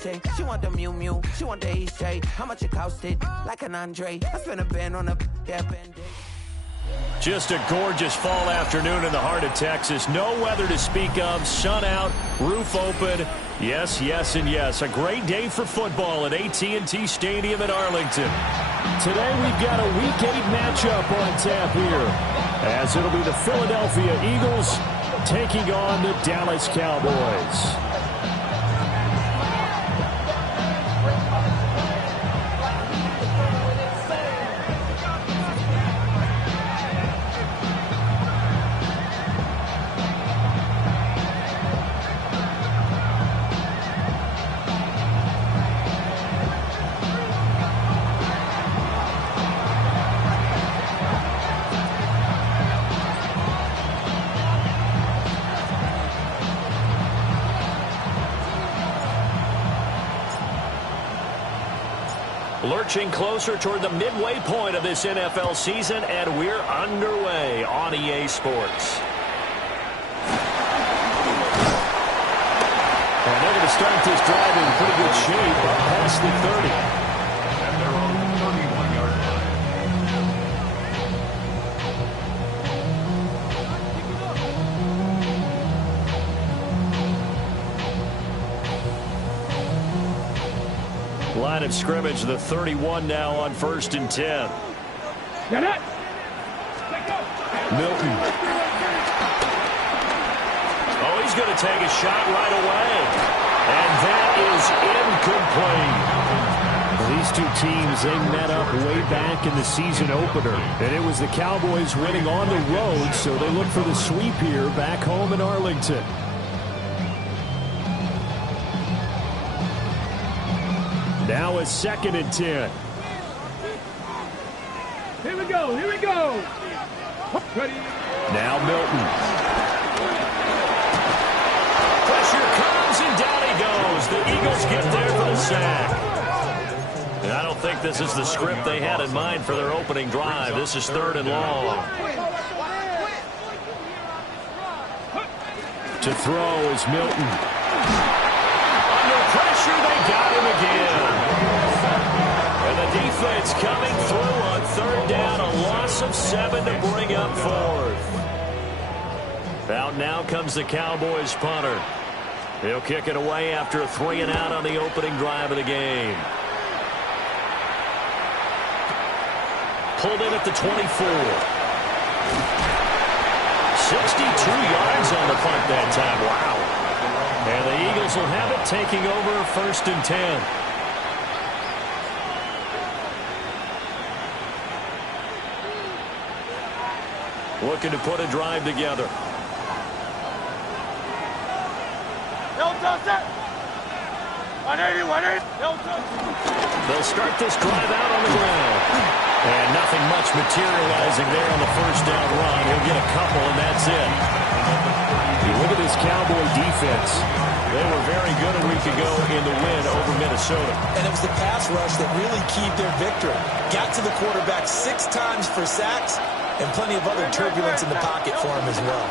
She want the Mew Mew, she want the East. How much it costed? Like an Andre. I spent a band on a band. Just a gorgeous fall afternoon in the heart of Texas. No weather to speak of. Sun out, roof open. Yes, yes, and yes. A great day for football at AT&T Stadium in Arlington. Today we've got a Week 8 matchup on tap here, as it'll be the Philadelphia Eagles taking on the Dallas Cowboys. Lurching closer toward the midway point of this NFL season, and we're underway on EA Sports. And they're going to start this drive in pretty good shape past the 30. And their own 31-yard line. Line of scrimmage, the 31 now on 1st and 10. Milton. Oh, he's going to take a shot right away. And that is incomplete. These two teams, they met up way back in the season opener. And it was the Cowboys winning on the road, so they look for the sweep here back home in Arlington. Now a 2nd and 10. Here we go, here we go. Ready. Now Milton. Pressure comes and down he goes. The Eagles get there for the sack. And I don't think this is the script they had in mind for their opening drive. This is 3rd and long. To throw is Milton. Under pressure, they got him again. And the defense coming through on 3rd down, a loss of 7 to bring up 4th. Out now comes the Cowboys punter. He'll kick it away after a 3 and out on the opening drive of the game. Pulled in at the 24. 62 yards on the punt that time. Wow. And the Eagles will have it, taking over 1st and 10. Looking to put a drive together. They'll start this drive out on the ground. And nothing much materializing there on the 1st down run. He'll get a couple, and that's it. You look at this Cowboy defense. They were very good a week ago in the win over Minnesota. And it was the pass rush that really keyed their victory. Got to the quarterback 6 times for sacks, and plenty of other turbulence in the pocket for him as well.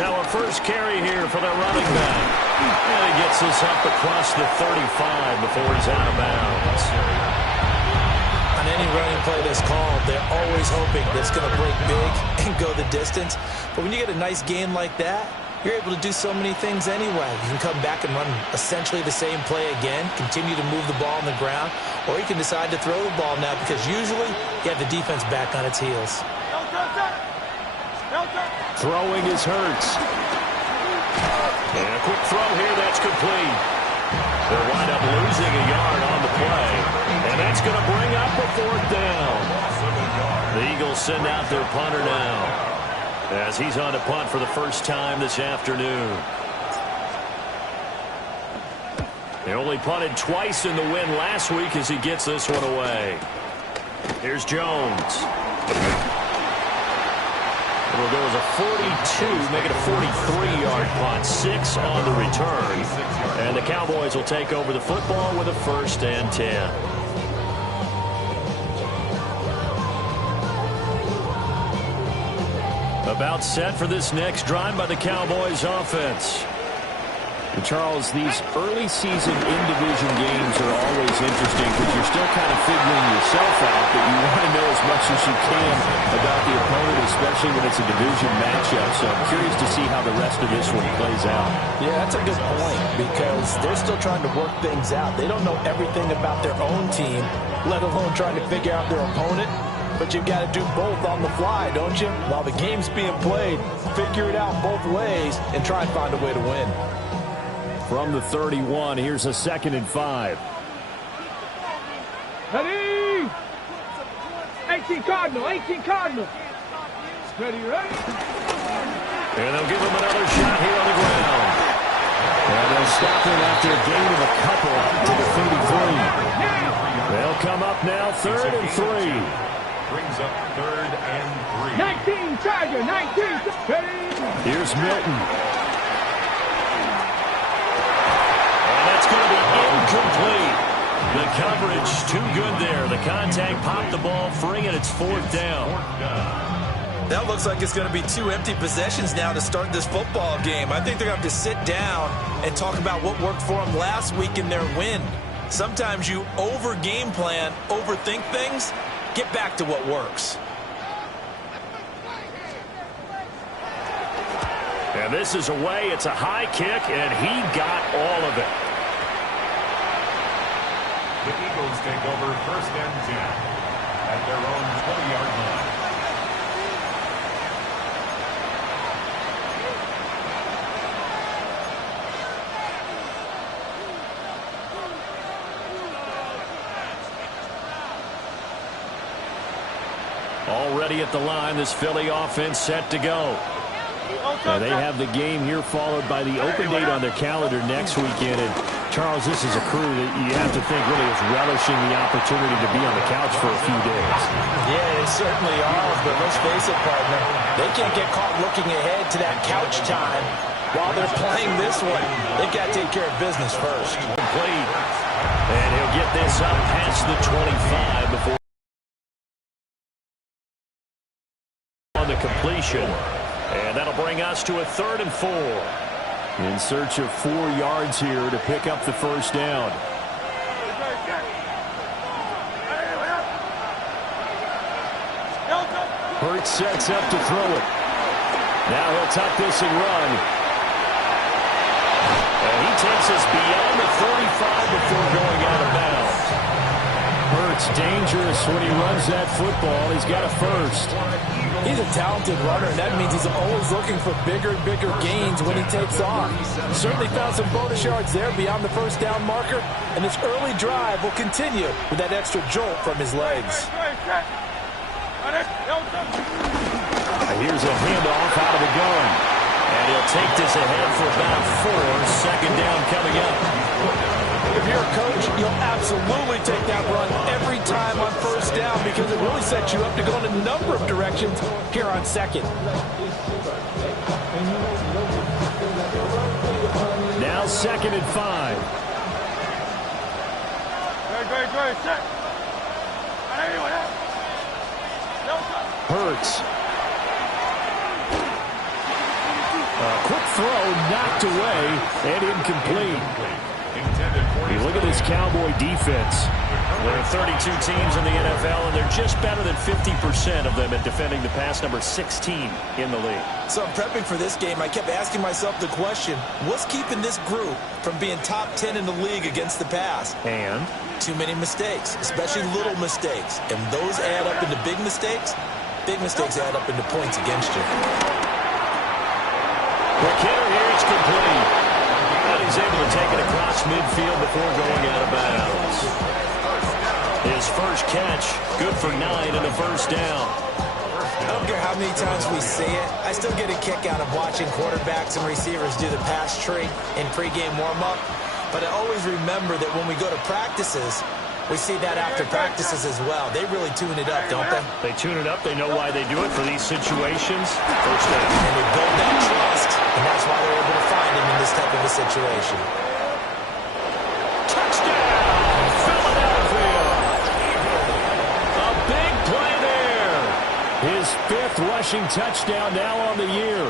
Now a first carry here for their running back. And he gets this up across the 35 before he's out of bounds. On any running play that's called, they're always hoping that it's going to break big and go the distance. But when you get a nice gain like that, you're able to do so many things anyway. You can come back and run essentially the same play again, continue to move the ball on the ground, or you can decide to throw the ball now because usually you have the defense back on its heels. Throwing is Hurts. And a quick throw here, that's complete. They'll wind up losing a yard on the play. And that's going to bring up a 4th down. The Eagles send out their punter now, as he's on to punt for the first time this afternoon. They only punted twice in the win last week as he gets this one away. Here's Jones. It'll go as a 42, make it a 43-yard punt. 6 on the return. And the Cowboys will take over the football with a 1st and 10. About set for this next drive by the Cowboys offense. And Charles, these early season in-division games are always interesting because you're still kind of figuring yourself out, but you want to know as much as you can about the opponent, especially when it's a division matchup. So I'm curious to see how the rest of this one plays out. Yeah, that's a good point because they're still trying to work things out. They don't know everything about their own team, let alone trying to figure out their opponent. But you've got to do both on the fly, don't you? While the game's being played, figure it out both ways and try and find a way to win. From the 31, here's a 2nd and 5. Ready? 18 Cardinal, 18 Cardinal. Ready, ready? And they'll give him another shot here on the ground. And they'll stop him after a gain of a couple to the 33. They'll come up now, 3rd and 3. Brings up 3rd and 3. 19 Charger, 19. Ready? Here's Milton. Going to be incomplete. The coverage too good there. The contact popped the ball free, and it's 4th down. That looks like it's going to be 2 empty possessions now to start this football game. I think they're going to have to sit down and talk about what worked for them last week in their win. Sometimes you over-game plan, overthink things. Get back to what works. And this is away. It's a high kick, and he got all of it. The Eagles take over 1st and 10 at their own 20-yard line. Already at the line, this Philly offense set to go. And they have the game here followed by the open date on their calendar next weekend. And Charles, this is a crew that you have to think really is relishing the opportunity to be on the couch for a few days. Yeah, they certainly are, but let's face it, partner. They can't get caught looking ahead to that couch time while they're playing this one. They've got to take care of business first. Complete. And he'll get this up past the 25 before on the completion. And that'll bring us to a 3rd and 4. In search of 4 yards here to pick up the 1st down. Hurts sets up to throw it. Now he'll tuck this and run. And he takes us beyond the 35 before going out of bounds. Hurts dangerous when he runs that football. He's got a 1st. He's a talented runner, and that means he's always looking for bigger and bigger gains when he takes off. Certainly found some bonus yards there beyond the 1st down marker, and this early drive will continue with that extra jolt from his legs. Here's a handoff out of the gun. And he'll take this ahead for about 4. 2nd down coming up. If you're a coach, you'll absolutely take that run every time on 1st down because it really sets you up to go in a number of directions here on 2nd. Now 2nd and 5. Hurts. A quick throw knocked away and incomplete. You look at this Cowboy defense. There are 32 teams in the NFL, and they're just better than 50% of them at defending the pass, number 16 in the league. So I'm prepping for this game. I kept asking myself the question, what's keeping this group from being top 10 in the league against the pass? And? Too many mistakes, especially little mistakes. And those add up into big mistakes. Big mistakes add up into points against you. The kicker here is complete. And he's able to take it across midfield before going out of bounds. His first catch, good for 9 in the 1st down. I don't care how many times we see it. I still get a kick out of watching quarterbacks and receivers do the pass tree in pregame warm-up. But I always remember that when we go to practices, we see that after practices as well. They really tune it up, don't they? They tune it up. They know why they do it for these situations. 1st down. And they build that trust, and that's why they're able to find him in this type of a situation. Touchdown, Philadelphia! A big play there. His 5th rushing touchdown now on the year.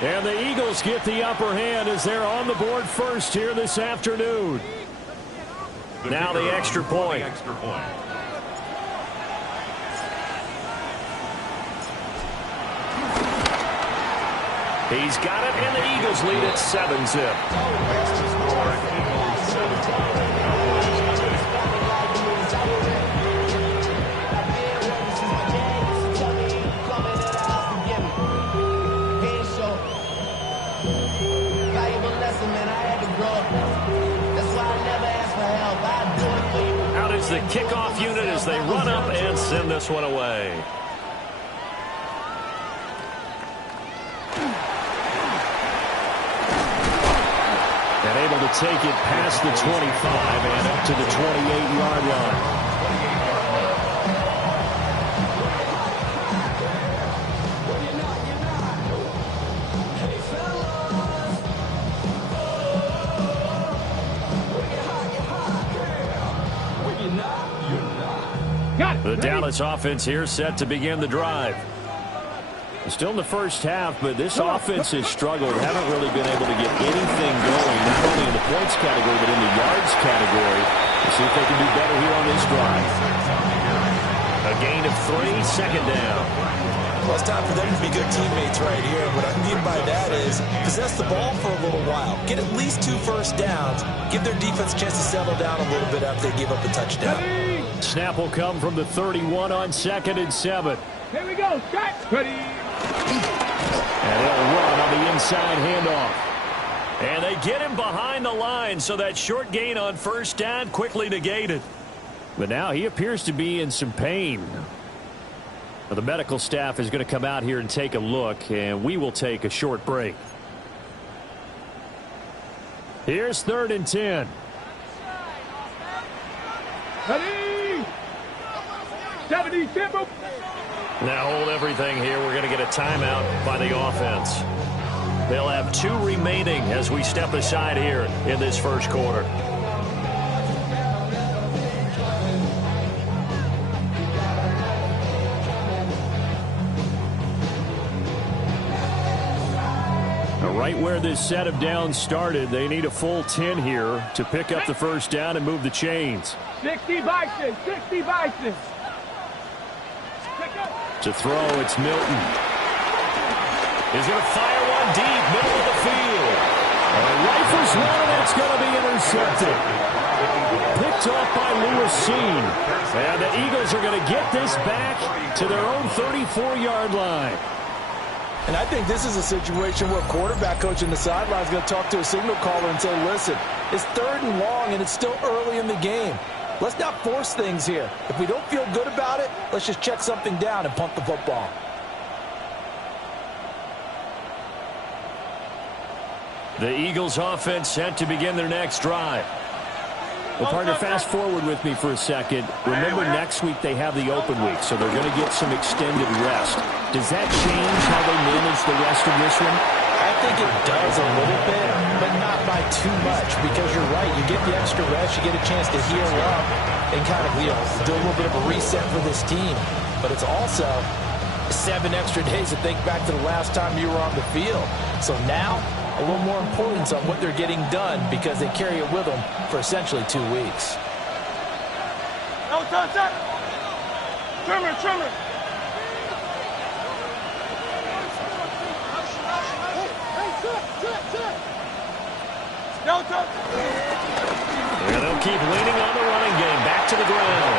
And the Eagles get the upper hand as they're on the board first here this afternoon. Now the extra point. He's got it, and the Eagles lead at 7-zip. Out is the kickoff unit as they run up and send this one away. And able to take it past the 25 and up to the 28-yard line. The Dallas offense here set to begin the drive. Still in the first half, but this offense has struggled. Haven't really been able to get anything going, not only in the points category, but in the yards category. We'll see if they can do better here on this drive. A gain of 3, second down. Well, it's time for them to be good teammates right here. What I mean by that is possess the ball for a little while. Get at least 2 first downs. Give their defense a chance to settle down a little bit after they give up a touchdown. Snap will come from the 31 on 2nd and 7. Here we go. Shot. Ready. And they'll run on the inside handoff. And they get him behind the line, so that short gain on first down quickly negated. But now he appears to be in some pain. The medical staff is going to come out here and take a look, and we will take a short break. Here's 3rd and 10. Ready. 70 tempo. Now hold everything here. We're going to get a timeout by the offense. They'll have 2 remaining as we step aside here in this first quarter. Right where this set of downs started, they need a full 10 here to pick up the first down and move the chains. 60 Bison, 60 Bison. To throw, it's Milton. He's going to fire one deep, middle of the field. Rifles one, and it's going to be intercepted. Picked off by Lewis Seen. And the Eagles are going to get this back to their own 34-yard line. And I think this is a situation where quarterback coach in the sideline is going to talk to a signal caller and say, listen, it's 3rd and long, and it's still early in the game. Let's not force things here. If we don't feel good about it, let's just check something down and punt the football. The Eagles offense set to begin their next drive. Well, partner, fast forward with me for a second. Remember, next week they have the open week, so they're going to get some extended rest. Does that change how they manage the rest of this one? I think it does a little bit, but not by too much, because you're right. You get the extra rest, you get a chance to heal up and kind of, do a little bit of a reset for this team. But it's also 7 extra days to think back to the last time you were on the field. So now, a little more importance on what they're getting done because they carry it with them for essentially 2 weeks. No, Trimmer. And they'll keep leaning on the running game. Back to the ground.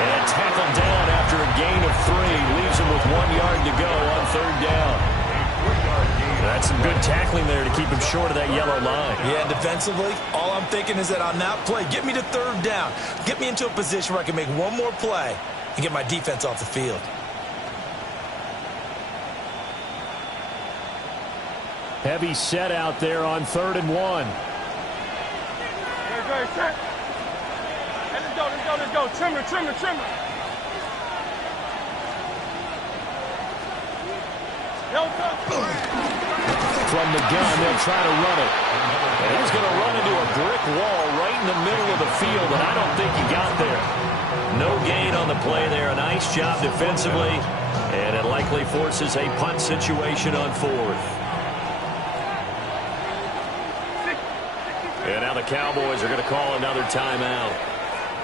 And tackled down after a gain of 3. Leaves him with 1 yard to go on 3rd down. That's some good tackling there to keep him short of that yellow line. Yeah, defensively, all I'm thinking is that on that play, get me to 3rd down. Get me into a position where I can make one more play and get my defense off the field. Heavy set out there on 3rd and 1. Let's go. Trimmer. From the gun, they'll try to run it. And he's going to run into a brick wall right in the middle of the field, and I don't think he got there. No gain on the play there. A nice job defensively, and it likely forces a punt situation on 4th. And now the Cowboys are going to call another timeout.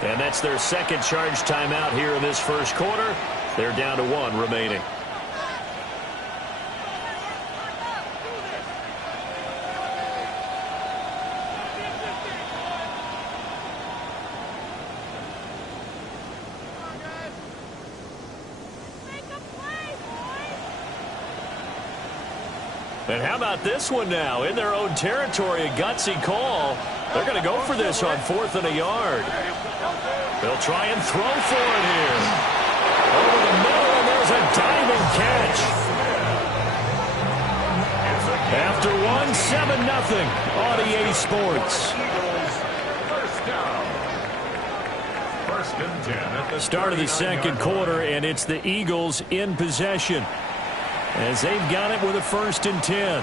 And that's their second charge timeout here in this first quarter. They're down to 1 remaining. And how about this one now? In their own territory, a gutsy call. They're going to go for this on 4th and a yard. They'll try and throw for it here. Over the middle, and there's a diving catch. After 1, 7-0 on EA Sports. Start of the second quarter, and it's the Eagles in possession, as they've got it with a 1st and 10.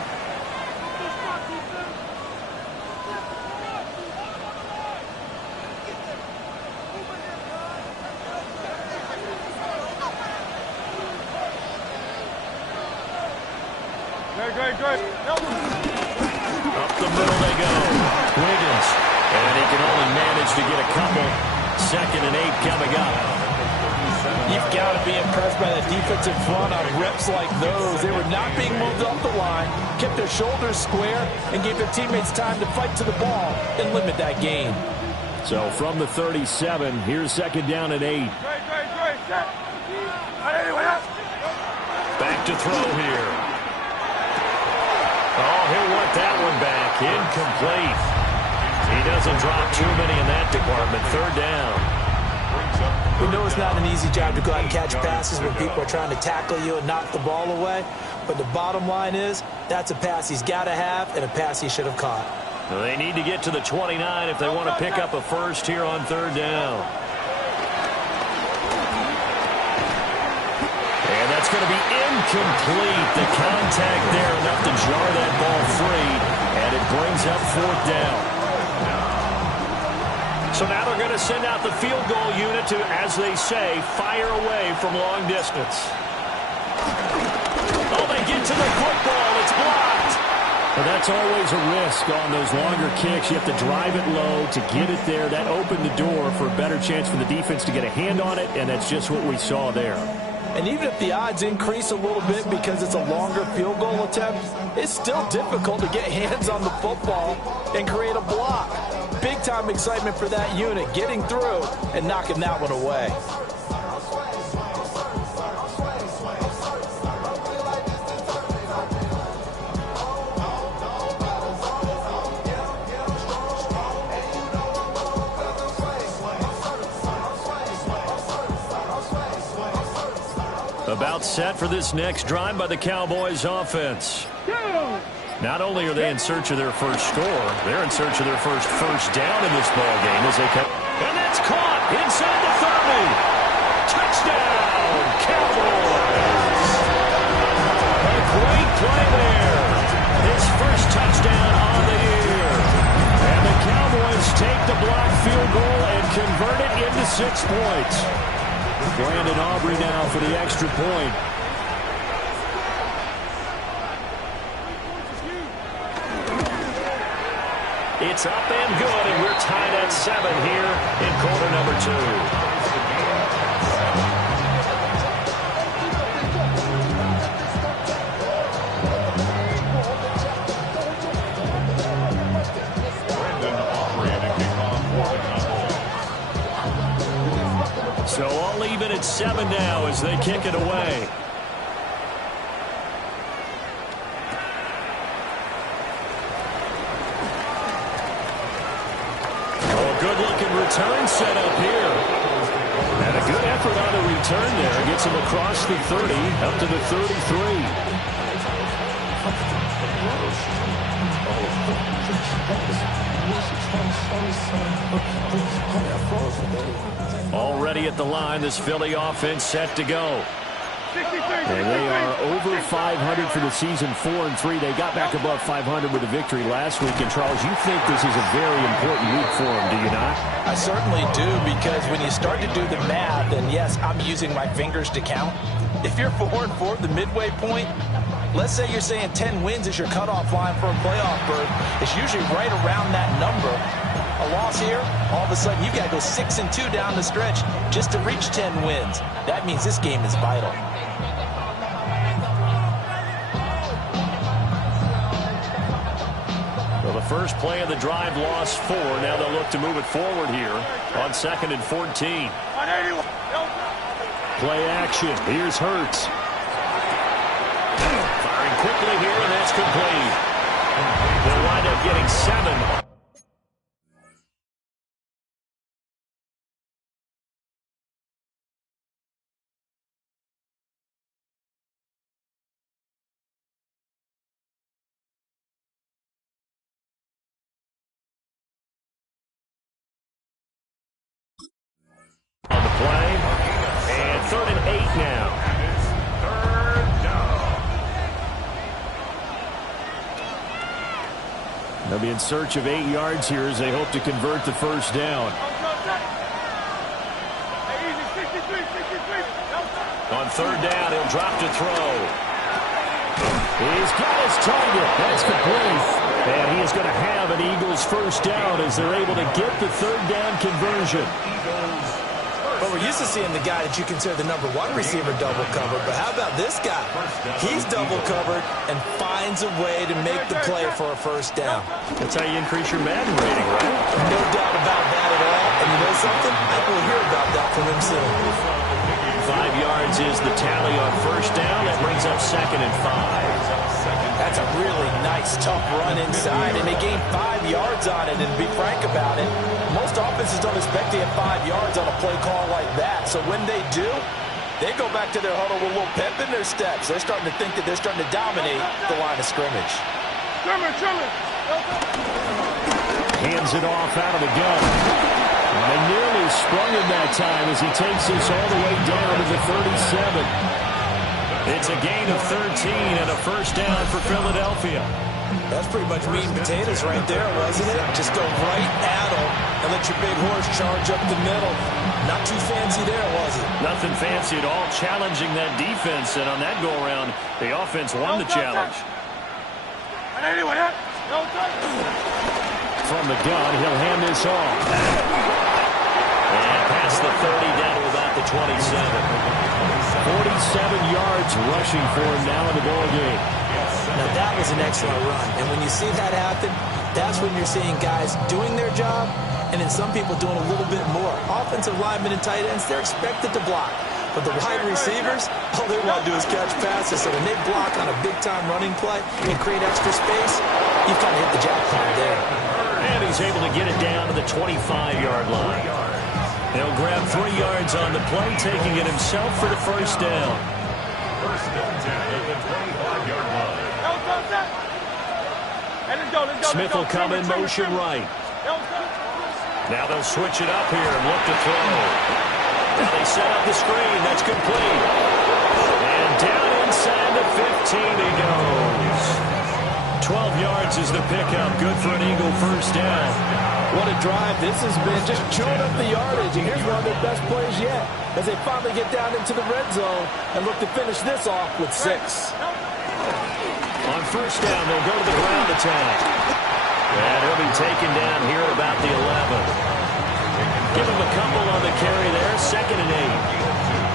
Up the middle they go. Wiggins. And he can only manage to get a couple. 2nd and 8 coming up. You've got to be impressed by that defensive front on rips like those. They were not being moved up the line, kept their shoulders square, and gave their teammates time to fight to the ball and limit that gain. So from the 37, here's 2nd down and 8. Back to throw here. Oh, he'll want that one back. Incomplete. He doesn't drop too many in that department. 3rd down. We know it's not an easy job to go out and catch passes when people are trying to tackle you and knock the ball away. But the bottom line is, that's a pass he's got to have and a pass he should have caught. Well, they need to get to the 29 if they want to pick up a first here on 3rd down. And that's going to be incomplete. The contact there enough to jar that ball free, and it brings up 4th down. So now they're going to send out the field goal unit to, as they say, fire away from long distance. Oh, they get to the football. It's blocked. Well, that's always a risk on those longer kicks. You have to drive it low to get it there. That opened the door for a better chance for the defense to get a hand on it, and that's just what we saw there. And even if the odds increase a little bit because it's a longer field goal attempt, it's still difficult to get hands on the football and create a block. Big-time excitement for that unit, getting through and knocking that one away. About set for this next drive by the Cowboys offense. Not only are they in search of their first score, they're in search of their first down in this ball game as they come. And that's caught inside the 30. Touchdown, Cowboys. A great play there. His first touchdown on the year. And the Cowboys take the blocked field goal and convert it into 6 points. Brandon Aubrey now for the extra point. It's up and good, and we're tied at 7 here in quarter number 2. So all even at 7 now as they kick it away. Good-looking return set up here. And a good effort on the return there. Gets him across the 30, up to the 33. Already at the line, this Philly offense set to go. And they are over 500 for the season, 4-3. They got back above 500 with a victory last week. And, Charles, you think this is a very important week for them, do you not? I certainly do, because when you start to do the math, and yes, I'm using my fingers to count. If you're 4-4 at the midway point, Let's say you're saying 10 wins is your cutoff line for a playoff berth. It's usually right around that number. A loss here, all of a sudden you've got to go 6-2 down the stretch just to reach 10 wins. That means this game is vital. Well, the first play of the drive lost 4. Now they'll look to move it forward here on 2nd and 14. Play action. Here's Hurts. Firing quickly here, and that's complete. They'll wind up getting 7. On the play, and 3rd and 8 now. They'll be in search of 8 yards here as they hope to convert the first down. On 3rd down, he'll drop to throw. He's got his target. That's complete. And he is going to have an Eagles first down as they're able to get the 3rd down conversion. Well, we're used to seeing the guy that you consider the #1 receiver double covered, but how about this guy? He's double covered and finds a way to make the play for a first down. That's how you increase your Madden rating, right? No doubt about that at all. And you know something? I will hear about that from him soon. 5 yards is the tally on first down. That brings up 2nd and 5. That's a really nice, tough run inside, and they gained 5 yards on it. And to be frank about it, most offenses don't expect to get 5 yards on a play call like that. So when they do, they go back to their huddle with a little pep in their steps. They're starting to think that they're starting to dominate the line of scrimmage. Hands it off out of the gun. And they nearly sprung him that time as he takes this all the way down to the 37. It's a gain of 13 and a first down for Philadelphia. That's pretty much meat and potatoes right there, wasn't it? Just go right at them and let your big horse charge up the middle. Not too fancy there, was it? Nothing fancy at all, challenging that defense. And on that go-around, the offense won the challenge. From the gun, he'll hand this off. And past the 30, down to about the 27. 47 yards rushing for him now in the ball game. Now that was an excellent run, and when you see that happen, that's when you're seeing guys doing their job, and then some people doing a little bit more. Offensive linemen and tight ends, they're expected to block. But the wide receivers, all they want to do is catch passes. So when they block on a big-time running play and create extra space, you've kind of hit the jackpot there. And he's able to get it down to the 25-yard line. He'll grab 3 yards on the play, taking it himself for the first down. First and 10 at the 25-yard line. Smith will come in motion right. Now they'll switch it up here and look to throw. Now they set up the screen. That's complete. And down inside the 15 he goes. 12 yards is the pickup. Good for an Eagle first down. What a drive this has been, just chewing up the yardage. And here's one of their best plays yet as they finally get down into the red zone and look to finish this off with 6. On first down, they'll go to the ground attack. And he'll be taken down here at about the 11. Give him a couple on the carry there, 2nd and 8.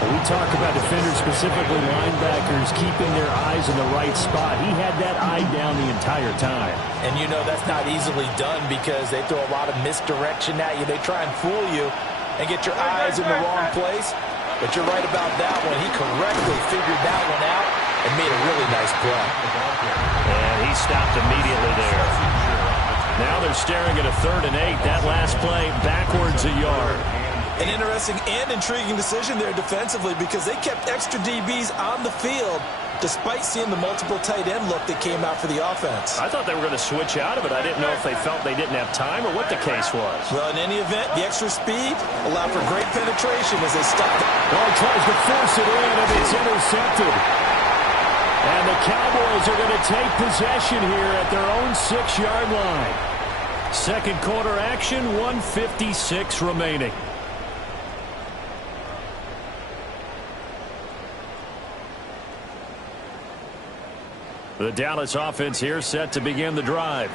We talk about defenders, specifically linebackers, keeping their eyes in the right spot. He had that eye down the entire time. And you know that's not easily done because they throw a lot of misdirection at you. They try and fool you and get your eyes in the wrong place. But you're right about that one. He correctly figured that one out and made a really nice play. And he stopped immediately there. Now they're staring at a 3rd and 8. That last play backwards a yard. An interesting and intriguing decision there defensively because they kept extra DBs on the field despite seeing the multiple tight end look that came out for the offense. I thought they were going to switch out of it. I didn't know if they felt they didn't have time or what the case was. Well, in any event, the extra speed allowed for great penetration as they stopped. Well, he tries to force it in, and it's intercepted. And the Cowboys are going to take possession here at their own 6-yard line. Second quarter action, 1:56 remaining. The Dallas offense here set to begin the drive.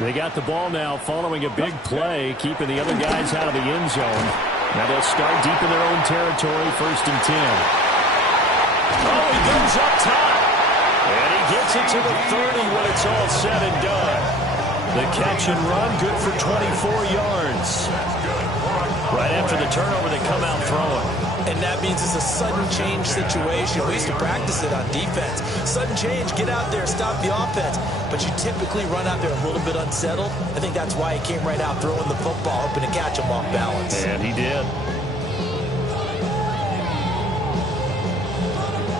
They got the ball now following a big play, keeping the other guys out of the end zone. Now they'll start deep in their own territory, 1st and 10. Oh, he goes up top. And he gets it to the 30 when it's all said and done. The catch and run, good for 24 yards. Right after the turnover, they come out throwing. And that means it's a sudden change situation. We used to practice it on defense. Sudden change, get out there, stop the offense. But you typically run out there a little bit unsettled. I think that's why he came right out throwing the football, hoping to catch him off balance. And he did.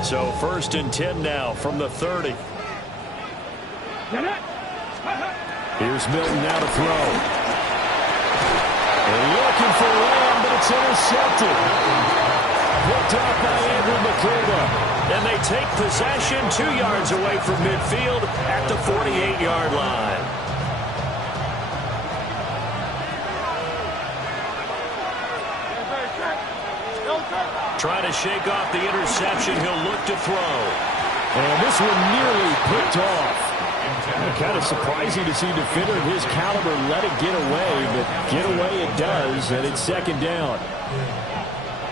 So 1st and 10 now from the 30. Here's Milton now to throw. They're looking for Lamb, but it's intercepted. Picked up by Andrew McCullough. And they take possession 2 yards away from midfield at the 48-yard line. Trying to shake off the interception. He'll look to throw. And this one nearly picked off. Kind of surprising to see a defender of his caliber let it get away, but get away it does, and it's 2nd down.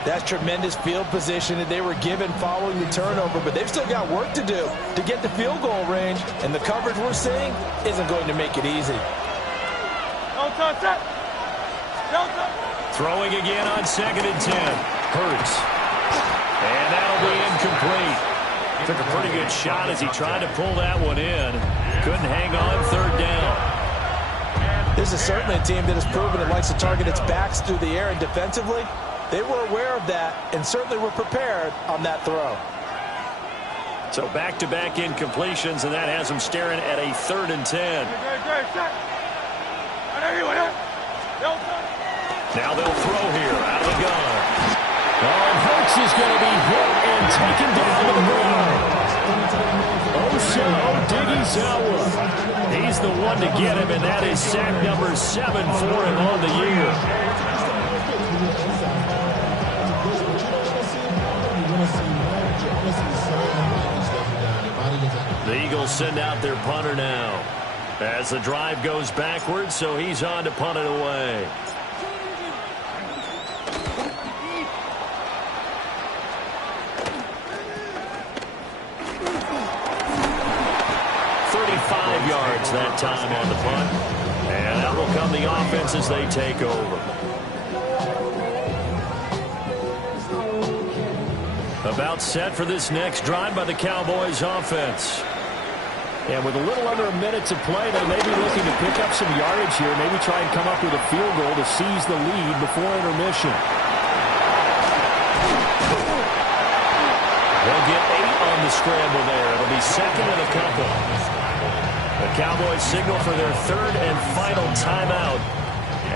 That's tremendous field position that they were given following the turnover, but they've still got work to do to get the field goal range, and the coverage we're seeing isn't going to make it easy. Throwing again on 2nd and 10. Hurts. And that'll be incomplete. Took a pretty good shot as he tried to pull that one in. Couldn't hang on 3rd down. This is certainly a team that has proven it likes to target its backs through the air, and defensively, they were aware of that and certainly were prepared on that throw. So back-to-back incompletions, and that has them staring at a 3rd and 10. Now they'll throw here out of the gun. And Hurts is going to be hit and taken down to the ground. Osa Odighizuwa. He's the one to get him, and that is sack number 7 for him on the year. The Eagles send out their punter now as the drive goes backwards, so he's on to punt it away. Yards that time on the punt. And out will come the offense as they take over. About set for this next drive by the Cowboys offense. And with a little under a minute to play, they may be looking to pick up some yardage here, maybe try and come up with a field goal to seize the lead before intermission. They'll get 8 on the scramble there. It'll be 2nd and a couple. The Cowboys signal for their 3rd and final timeout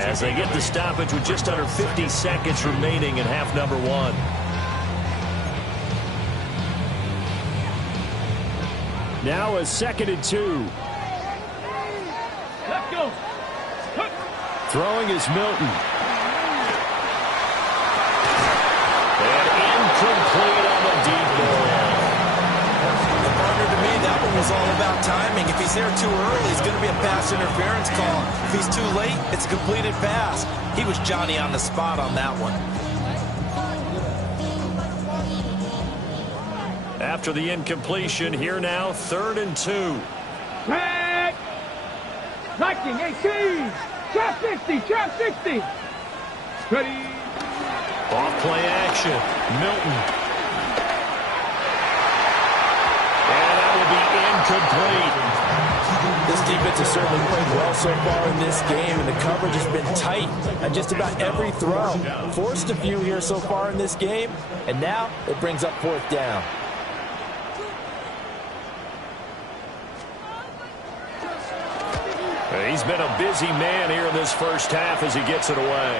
as they get the stoppage with just under 50 seconds remaining in half number 1. Now a 2nd and 2. Let's go. Throwing is Milton. And incomplete on the deep ball. To me, that one was all about timing. If he's there too early, it's going to be a pass interference call. If he's too late, it's a completed pass. He was Johnny on the spot on that one. After the incompletion, here now, 3rd and 2. Tag! Liking 18! Trap 60! Trap 60! Ready! Off play action. Milton. Incomplete. This defense has certainly played well so far in this game, and the coverage has been tight on just about every throw. Forced a few here so far in this game, and now it brings up 4th down. He's been a busy man here in this first half as he gets it away.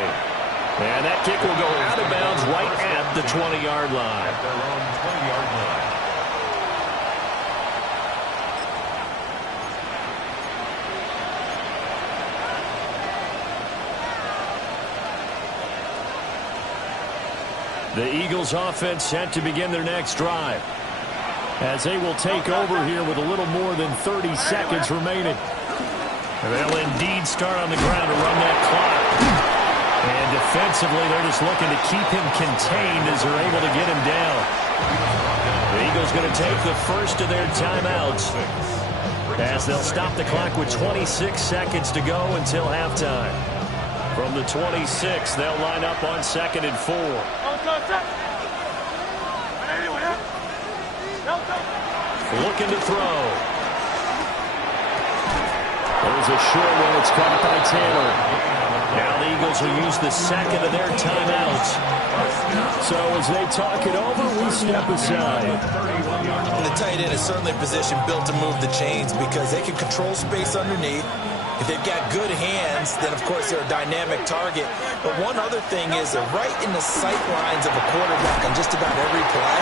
And that kick will go out of bounds right at the 20-yard line. At their own 20-yard line. The Eagles offense set to begin their next drive. as they will take over here with a little more than 30 seconds remaining. They'll indeed start on the ground to run that clock. And defensively, they're just looking to keep him contained as they're able to get him down. The Eagles going to take the first of their timeouts as they'll stop the clock with 26 seconds to go until halftime. From the 26, they'll line up on 2nd and 4. Looking to throw. There's a short one. It's caught by Taylor. Now the Eagles will use the second of their timeouts. So as they talk it over, we step aside. And the tight end is certainly a position built to move the chains because they can control space underneath. If they've got good hands, then, of course, they're a dynamic target. But one other thing is they're right in the sight lines of a quarterback on just about every play.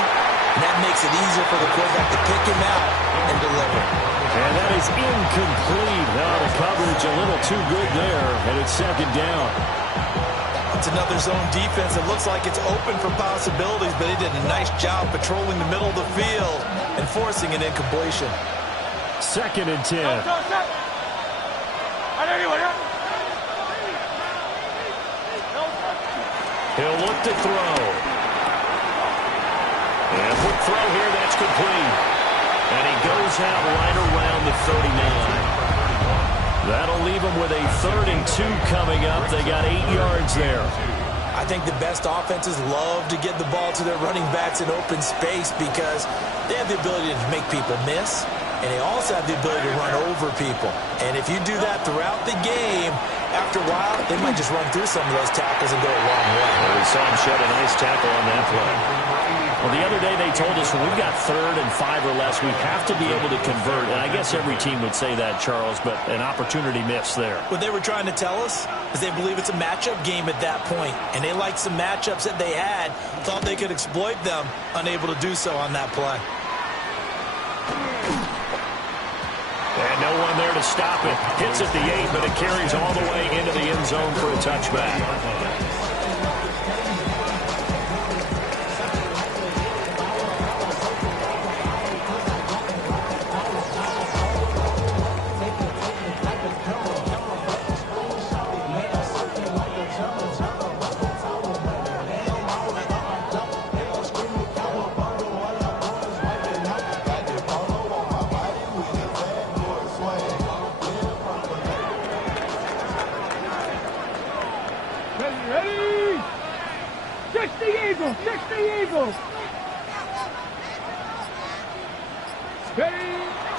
And that makes it easier for the quarterback to pick him out and deliver. And that is incomplete. Oh, the coverage a little too good there, and it's 2nd down. It's another zone defense that looks like it's open for possibilities, but he did a nice job patrolling the middle of the field and forcing an incompletion. 2nd and 10. He'll look to throw. And quick throw here, that's complete. And he goes out right around the 39. That'll leave him with a 3rd and 2 coming up. They got 8 yards there. I think the best offenses love to get the ball to their running backs in open space because they have the ability to make people miss, and they also have the ability to run over people. And if you do that throughout the game, after a while, they might just run through some of those tackles and go a long way. Well, we saw him shed a nice tackle on that play. Well, the other day they told us when we've got 3rd and 5 or less, we have to be able to convert. And I guess every team would say that, Charles, but an opportunity missed there. What they were trying to tell us is they believe it's a matchup game at that point, and they liked some matchups that they had, thought they could exploit them, unable to do so on that play. And no one there to stop it. Hits at the 8, but it carries all the way into the end zone for a touchback.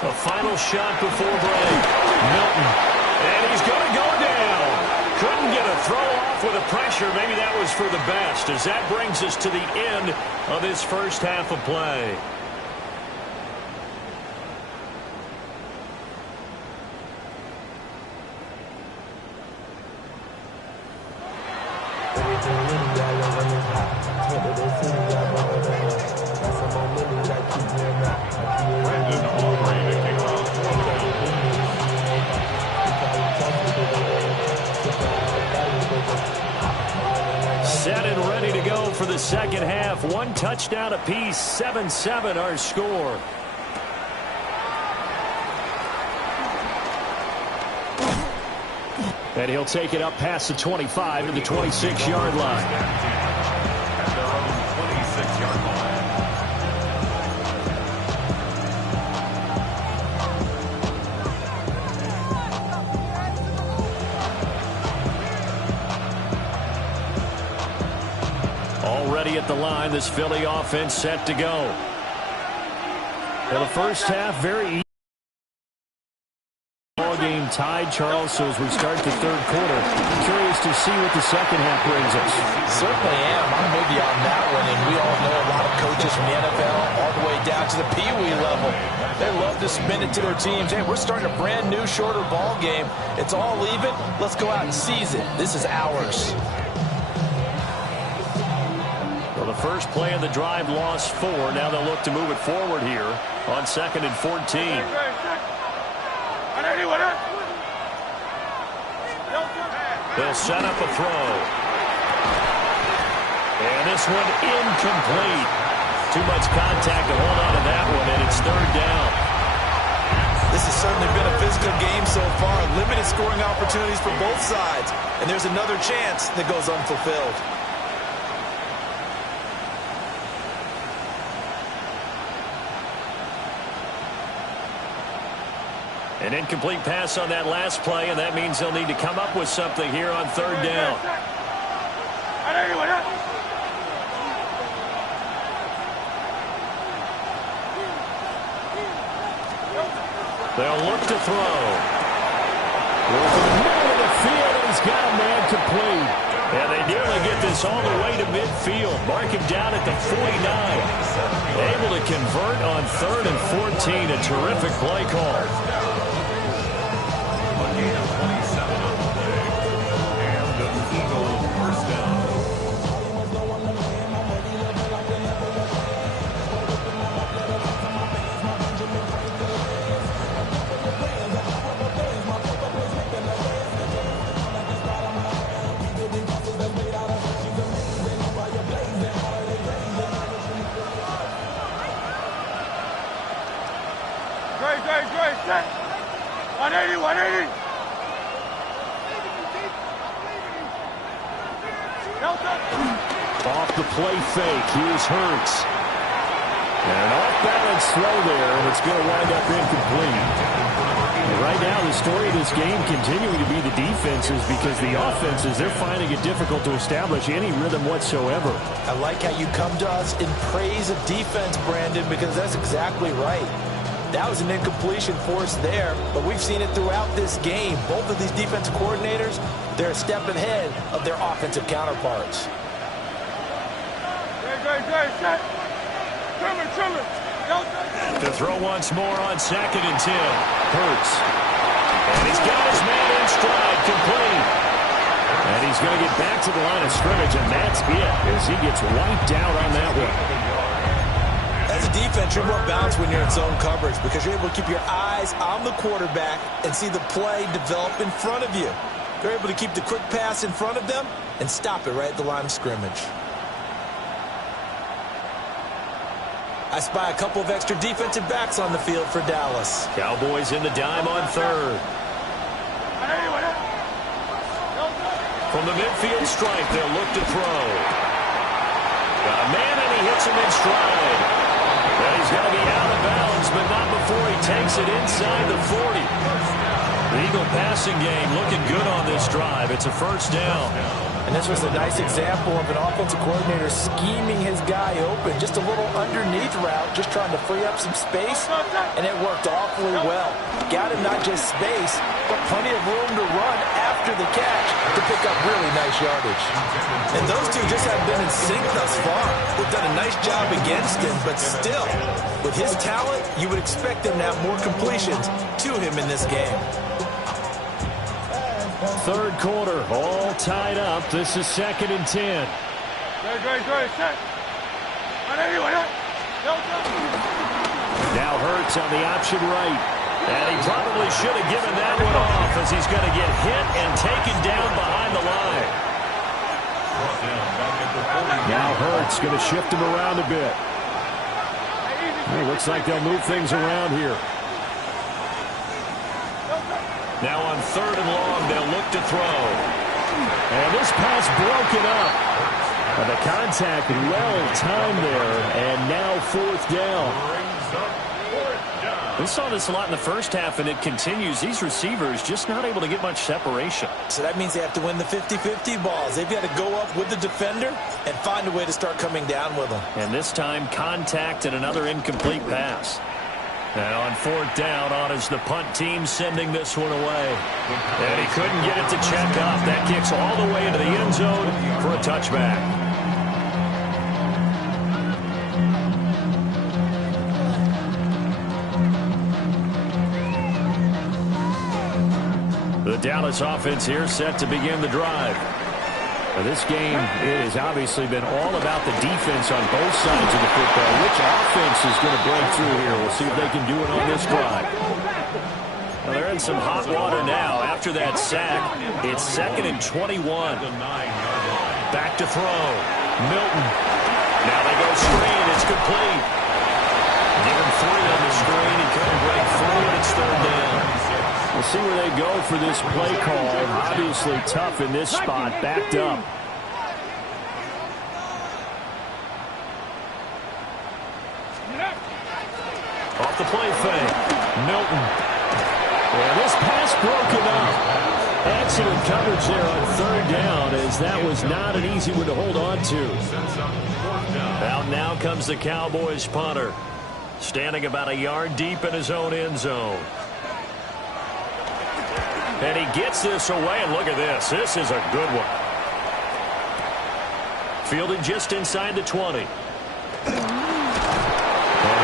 The final shot before break. Milton. And he's going to go down. Couldn't get a throw off with the pressure. Maybe that was for the best, as that brings us to the end of this first half of play. Set and ready to go for the second half. One touchdown apiece, 7-7 our score. And he'll take it up past the 25 to the 26-yard line. At their own 26-yard line. Already at the line, this Philly offense set to go. Well, the first half, very easy. Ball game tied, Charles, so as we start the third quarter, curious to see what the second half brings us. Certainly am. I'm with you on that one, and we all know a lot of coaches from the NFL all the way down to the Pee-wee level. They love to spin it to their teams. Hey, we're starting a brand new, shorter ball game. It's all even. Let's go out and seize it. This is ours. Well, the first play of the drive lost 4. Now they'll look to move it forward here on 2nd and 14. They'll set up a throw. And this one incomplete. Too much contact to hold on to that one, and it's third down. This has certainly been a physical game so far. Limited scoring opportunities for both sides. And there's another chance that goes unfulfilled. An incomplete pass on that last play, and that means they'll need to come up with something here on third down. They'll look to throw. Well, to the middle of the field, and he's got a man complete. And they nearly get this all the way to midfield. Mark him down at the 49. Able to convert on 3rd and 14. A terrific play call. Great, set. 180, 180. Off the play fake, here's Hurts. And an off-balance throw there, and it's going to wind up incomplete. Right now, the story of this game continuing to be the defenses, because the offenses, they're finding it difficult to establish any rhythm whatsoever. I like how you come to us in praise of defense, Brandon, because that's exactly right. That was an incompletion force there, but we've seen it throughout this game. Both of these defensive coordinators, they're a step ahead of their offensive counterparts. Great, set. Trimmer. To throw once more on 2nd and 10. Hurts. And he's got his man in stride, complete. And he's going to get back to the line of scrimmage, and that's it, as he gets wiped out on that one. As a defense, you're more balanced when you're in zone coverage because you're able to keep your eyes on the quarterback and see the play develop in front of you. They're able to keep the quick pass in front of them and stop it right at the line of scrimmage. I spy a couple of extra defensive backs on the field for Dallas. Cowboys in the dime on 3rd. From the midfield stripe, they'll look to throw. Got a man, and he hits him in stride. Well, he's going to be out of bounds, but not before he takes it inside the 40. The Eagle passing game looking good on this drive. It's a first down. And this was a nice example of an offensive coordinator scheming his guy open. Just a little underneath route, just trying to free up some space, and it worked awfully well. Got him not just space, but plenty of room to run after the catch to pick up really nice yardage. And those two just have been in sync thus far. They've done a nice job against him, but still, with his talent, you would expect them to have more completions to him in this game. 3rd quarter, all tied up. This is 2nd and 10. Great, set. 180, 180. Now Hurts on the option right. And he probably should have given that one off, as he's going to get hit and taken down behind the line. Now Hurts going to shift him around a bit. It looks like they'll move things around here. Now on 3rd and long, they'll look to throw. And this pass broken up. And the contact well timed there, and now 4th down. We saw this a lot in the first half, and it continues. These receivers just not able to get much separation. So that means they have to win the 50-50 balls. They've got to go up with the defender and find a way to start coming down with them. And this time, contact and another incomplete pass. And on 4th down, on is the punt team sending this one away. And he couldn't get it to check up. That kicks all the way into the end zone for a touchback. The Dallas offense here set to begin the drive. Now this game, it has obviously been all about the defense on both sides of the football. Which offense is going to break through here? We'll see if they can do it on this drive. Well, they're in some hot water now. After that sack, it's 2nd and 21. Back to throw. Milton. Now they go screen. It's complete. Give him 3 on the screen. He couldn't break free, and it's 3rd down. We'll see where they go for this play call. Obviously tough in this spot. Backed up. Off the play fake. Milton. Yeah, this pass broken up. Excellent coverage there on 3rd down, as that was not an easy one to hold on to. Out now comes the Cowboys punter, standing about a yard deep in his own end zone. And he gets this away, and look at this. This is a good one. Fielded just inside the 20. And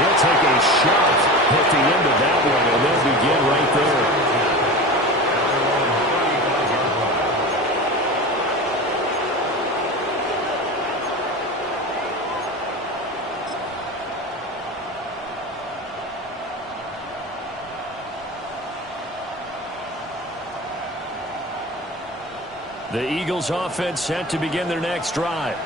he'll take a shot at the end of that one, and they'll begin right there. The Eagles offense set to begin their next drive.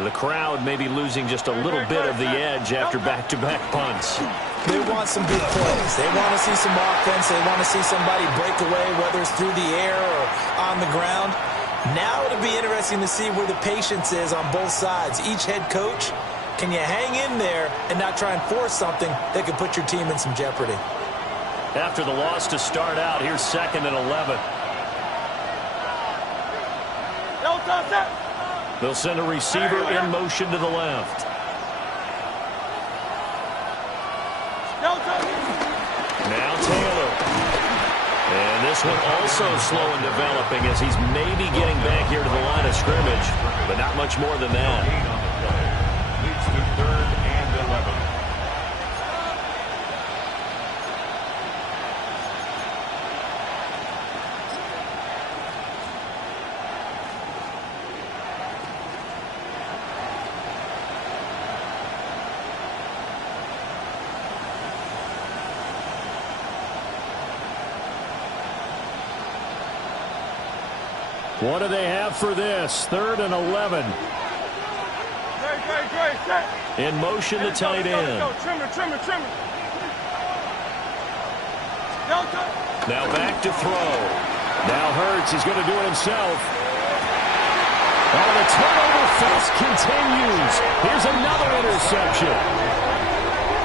The crowd may be losing just a little bit of the edge after back-to-back punts. They want some big plays. They want to see some offense. They want to see somebody break away, whether it's through the air or on the ground. Now it'll be interesting to see where the patience is on both sides. Each head coach, can you hang in there and not try and force something that could put your team in some jeopardy? After the loss to start out, here's 2nd and 11. They'll send a receiver in motion to the left. Now Taylor. And this one also slow in developing as he's maybe getting back here to the line of scrimmage, but not much more than that. Leads to 3rd and 11. What do they have for this? 3rd and 11. In motion, the tight end. Now back to throw. Now Hurts is going to do it himself. Oh, the turnover fest continues. Here's another interception.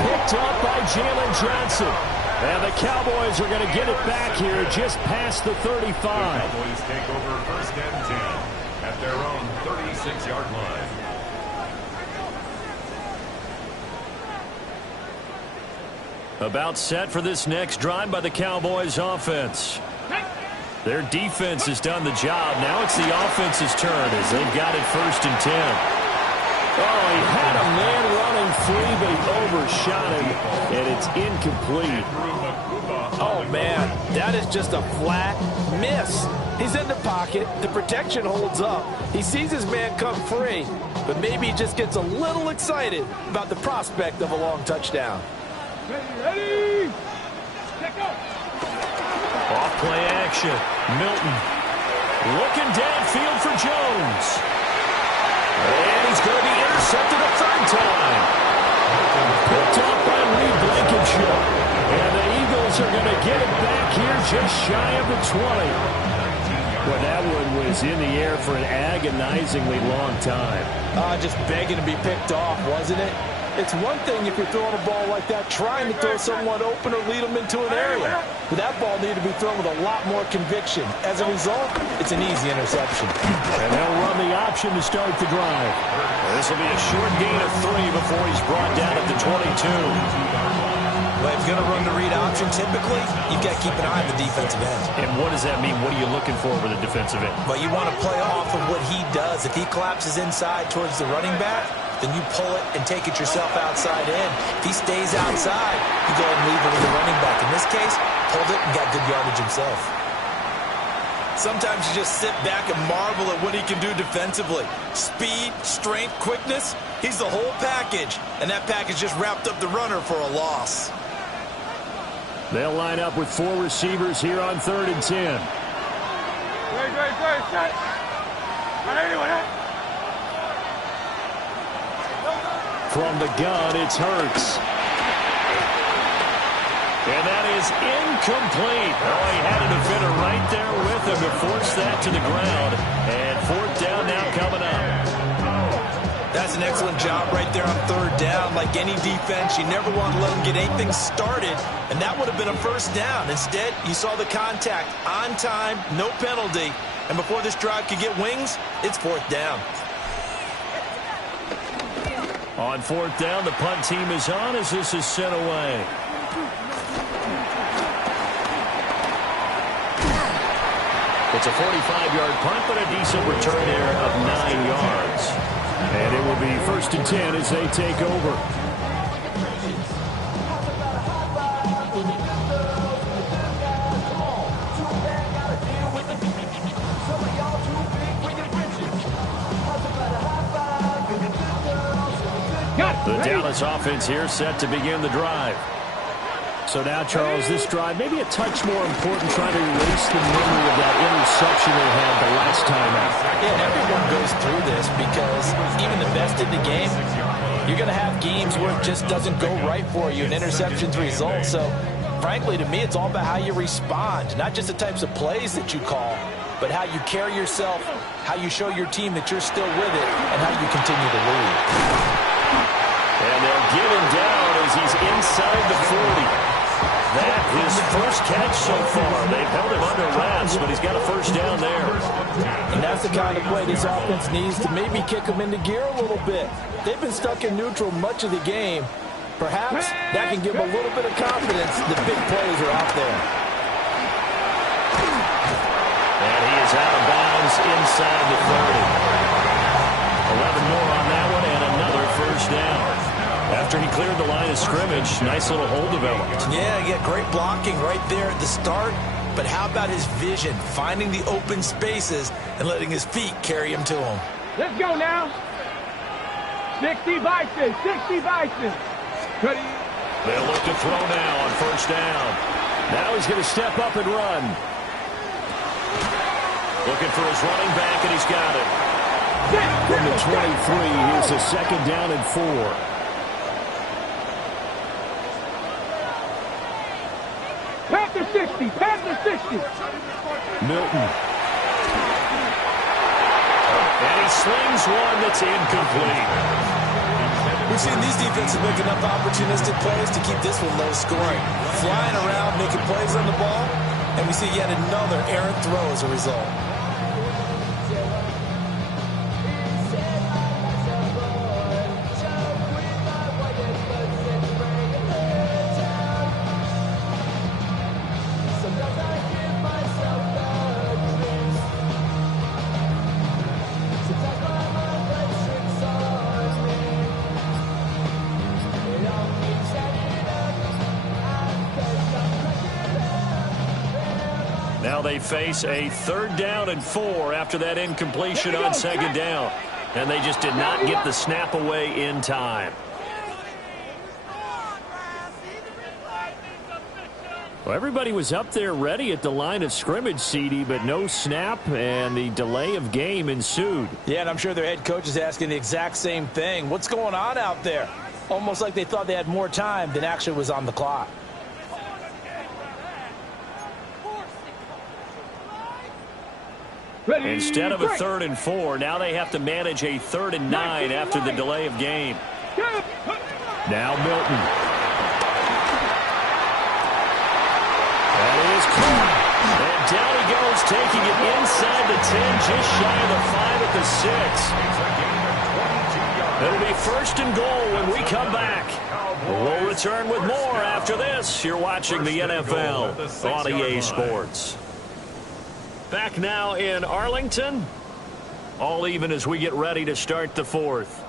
Picked up by Jalen Johnson. And the Cowboys are going to get it back here just past the 35. The Cowboys take over 1st and 10 at their own 36-yard line. About set for this next drive by the Cowboys offense. Their defense has done the job. Now it's the offense's turn as they've got it 1st and 10. Oh, he had a man running free, but he overshot him, and it's incomplete. Oh, man, that is just a flat miss. He's in the pocket. The protection holds up. He sees his man come free, but maybe he just gets a little excited about the prospect of a long touchdown. Ready? Off play action. Milton looking downfield for Jones. And he's going to be intercepted a 3rd time. Picked off by Lee Blankenship. And the Eagles are going to get it back here just shy of the 20. Well, that one was in the air for an agonizingly long time. Just begging to be picked off, wasn't it? It's one thing if you're throwing a ball like that, trying to throw someone open or lead them into an area. But that ball needed to be thrown with a lot more conviction. As a result, it's an easy interception. And they'll run the option to start the drive. This will be a short gain of 3 before he's brought down at the 22. Well, if you're going to run the read option, typically, you've got to keep an eye on the defensive end. And what does that mean? What are you looking for with a defensive end? Well, you want to play off of what he does. If he collapses inside towards the running back, then you pull it and take it yourself outside in. If he stays outside, you go and leave it with the running back. In this case, pulled it and got good yardage himself. Sometimes you just sit back and marvel at what he can do defensively. Speed, strength, quickness, he's the whole package. And that package just wrapped up the runner for a loss. They'll line up with 4 receivers here on 3rd and 10. Great, set. From the gun, it's Hurts. And that is incomplete. Oh, he had a defender right there with him to force that to the ground. And fourth down now coming up. That's an excellent job right there on third down. Like any defense, you never want to let them get anything started, and that would have been a first down. Instead, you saw the contact on time, no penalty, and before this drive could get wings, it's fourth down. On fourth down, the punt team is on as this is sent away. It's a 45-yard punt, but a decent return there of 9 yards. And it will be 1st and 10 as they take over. The Dallas offense here set to begin the drive. So now, Charles, this drive maybe a touch more important, trying to erase the memory of that interception they had the last time out. Yeah, and everyone goes through this because even the best in the game, you're going to have games where it just doesn't go right for you, and interceptions result. So, frankly, to me, it's all about how you respond, not just the types of plays that you call, but how you carry yourself, how you show your team that you're still with it, and how you continue to lead. And they'll get him down as he's inside the 40. That his first catch so far. They've held him under wraps, but he's got a first down there. And that's the kind of play this offense needs to maybe kick them into gear a little bit. They've been stuck in neutral much of the game. Perhaps that can give them a little bit of confidence that big plays are out there. And he is out of bounds inside the 30. 11 more on that one and another first down. After he cleared the line of scrimmage, nice little hole developed. Yeah, great blocking right there at the start. But how about his vision, finding the open spaces and letting his feet carry him to him? Let's go now. 60 Bison, 60 Bison. They'll look to throw now on first down. Now he's going to step up and run. Looking for his running back, and he's got it. From the 23, here's a 2nd down and 4. Panther 60, Panther 60. Milton. And he slings one that's incomplete. We've seen these defenses make enough opportunistic plays to keep this one low scoring. Flying around, making plays on the ball, and we see yet another errant throw as a result. Now they face a 3rd down and 4 after that incompletion on 2nd down. And they just did not get the snap away in time. Well, everybody was up there ready at the line of scrimmage, CD, but no snap, and the delay of game ensued. Yeah, and I'm sure their head coach is asking the exact same thing. What's going on out there? Almost like they thought they had more time than actually was on the clock. Instead of a 3rd and 4, now they have to manage a 3rd and 9 after the delay of game. Now Milton. That is caught. And down he goes, taking it inside the 10, just shy of the 5 at the 6. It'll be 1st and goal when we come back. We'll return with more after this. You're watching the NFL on EA Sports. Back now in Arlington. All even as we get ready to start the 4th.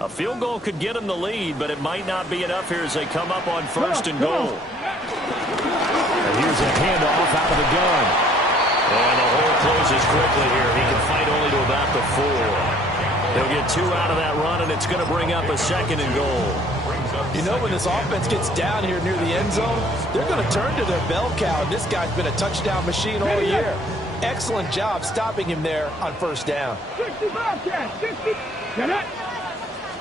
A field goal could get them the lead, but it might not be enough here as they come up on 1st and goal. And here's a handoff out of the gun. And the hole closes quickly here. He can fight only to about the 4. He'll get 2 out of that run, and it's going to bring up a 2nd and goal. You know, when this offense gets down here near the end zone, they're going to turn to their bell cow. And this guy's been a touchdown machine all year. Excellent job stopping him there on first down. 60 Bobcat, 60. Get it.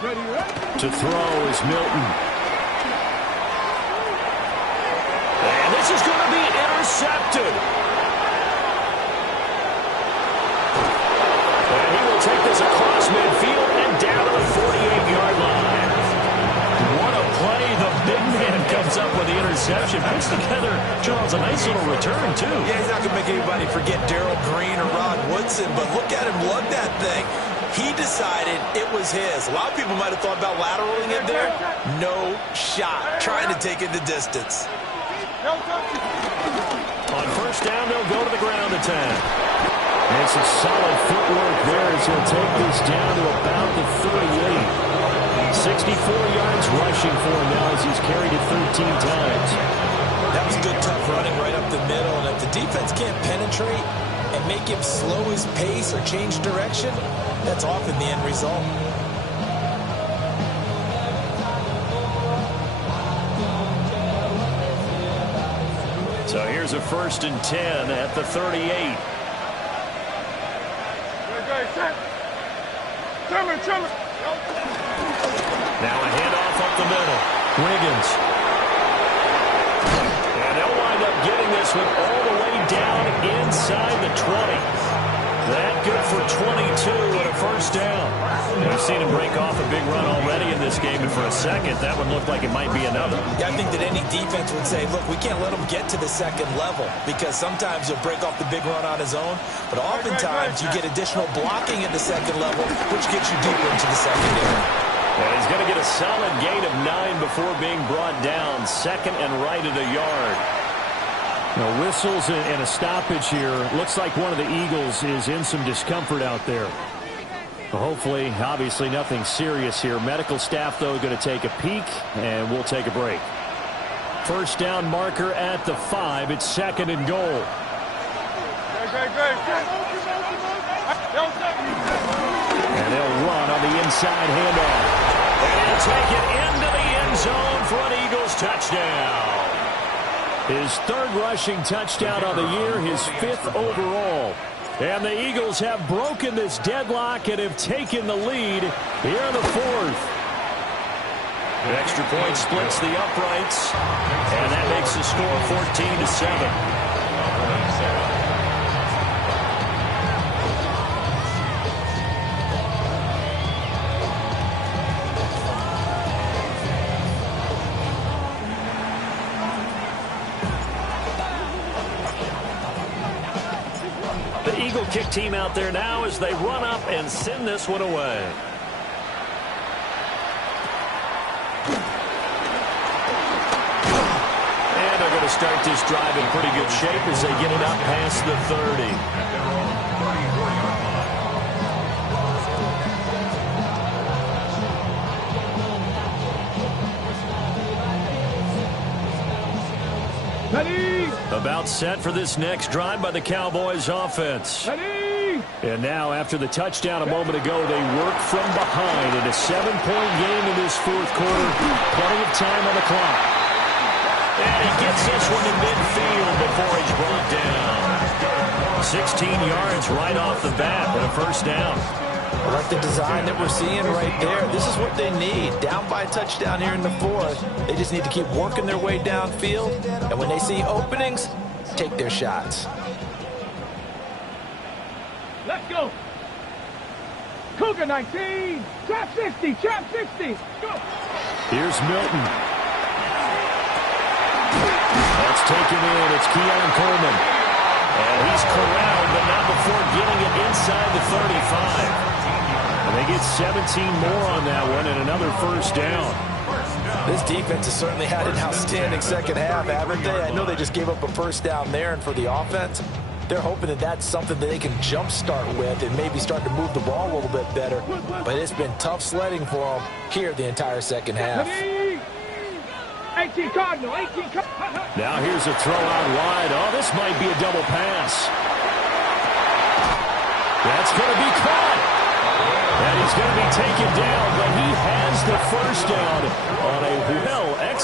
Ready, ready. To throw is Milton. And this is going to be intercepted. And he will take this across midfield and down to the 48-yard line. What a play. The big man comes up with the interception. Puts together, Charles, a nice little return, too. Yeah, he's not going to make anybody forget Darrell Green or Rod Woodson, but look at him lug that thing. He decided it was his. A lot of people might have thought about lateraling it there. No shot. Trying to take it the distance. On first down, they'll go to the ground attack. And some solid footwork there as he'll take this down to about the 38. 64 yards rushing for him now as he's carried it 13 times. That was good, tough running right up the middle. And if the defense can't penetrate and make him slow his pace or change direction, that's often the end result. So here's a 1st and 10 at the 38. Now a handoff up the middle. Wiggins. And they'll wind up getting this one all the way down inside the 20. That good for 22 and a first down. And we've seen him break off a big run already in this game, and for a second, that one looked like it might be another. Yeah, I think that any defense would say, look, we can't let him get to the second level because sometimes he'll break off the big run on his own, but oftentimes you get additional blocking at the second level, which gets you deeper into the secondary. And he's going to get a solid gain of 9 before being brought down. Second and right at a yard. Now, whistles and a stoppage here. Looks like one of the Eagles is in some discomfort out there. Hopefully, obviously, nothing serious here. Medical staff, though, going to take a peek, and we'll take a break. First down marker at the 5. It's 2nd and goal. And they'll run on the inside handoff. And he'll take it into the end zone for an Eagles touchdown. His 3rd rushing touchdown on the year, his 5th overall. And the Eagles have broken this deadlock and have taken the lead here in the 4th. An extra point splits the uprights, and that makes the score 14-7. Kick team out there now as they run up and send this one away. And they're going to start this drive in pretty good shape as they get it up past the 30. Ready. About set for this next drive by the Cowboys offense. Ready. And now, after the touchdown a moment ago, they work from behind in a 7-point game in this 4th quarter. Plenty of time on the clock. And he gets this one to midfield before he's brought down. 16 yards right off the bat with a first down. I like the design that we're seeing right there. This is what they need. Down by a touchdown here in the 4th. They just need to keep working their way downfield. And when they see openings, take their shots. Let's go. Cougar 19. Trap 60. Trap 60. Go. Here's Milton. That's taken in. It's Keon Coleman. And he's corralled, but not before getting it inside the 35. And they get 17 more on that one and another first down. This defense has certainly had an outstanding second half, haven't they? I know they just gave up a first down there, and for the offense, they're hoping that that's something that they can jumpstart with and maybe start to move the ball a little bit better. But it's been tough sledding for them here the entire second half. 18 Cardinal, 18 Cardinal. Now here's a throw out wide. Oh, this might be a double pass. That's going to be caught. And he's going to be taken down, but he has the first down on a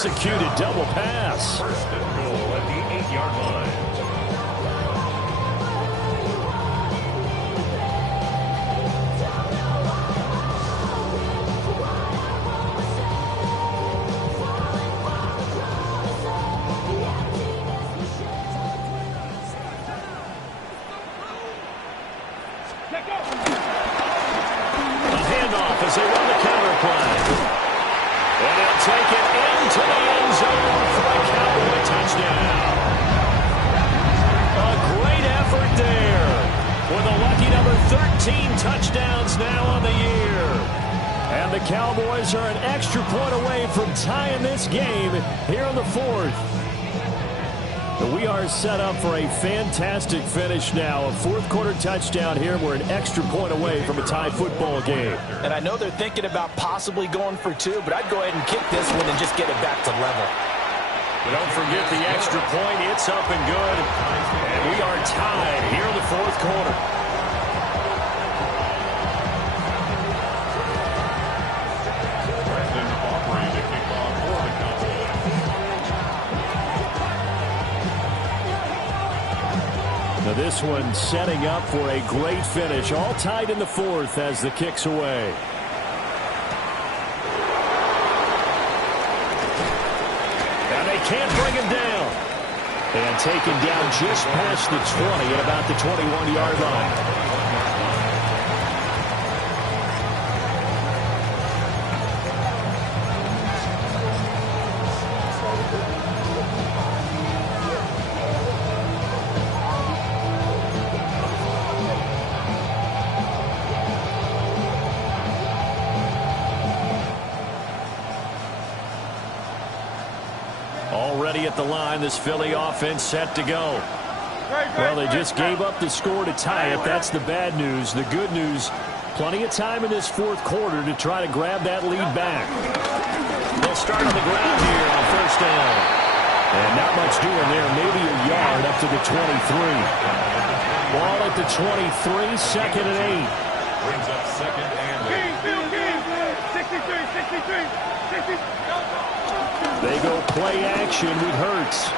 executed double pass. First and goal at the 8-yard line. As they run the counter play. And they'll take it into the end zone for a Cowboy touchdown. A great effort there with a lucky number 13 touchdowns now on the year. And the Cowboys are an extra point away from tying this game here in the fourth. We are set up for a fantastic finish now. A fourth-quarter touchdown here. We're an extra point away from a tie football game. And I know they're thinking about possibly going for two, but I'd go ahead and kick this one and just get it back to level. But don't forget the extra point. It's up and good. And we are tied here in the fourth quarter. Now this one setting up for a great finish. All tied in the fourth as the kick's away. And they can't bring him down. And taken down just past the 20 at about the 21-yard line. Already at the line, this Philly offense set to go. Well, they just gave up the score to tie it. That's the bad news. The good news, plenty of time in this fourth quarter to try to grab that lead back. They'll start on the ground here on first down. And not much doing there. Maybe a yard up to the 23. Ball at the 23, second and 8. Brings up second and 63. They go play action with Hurts.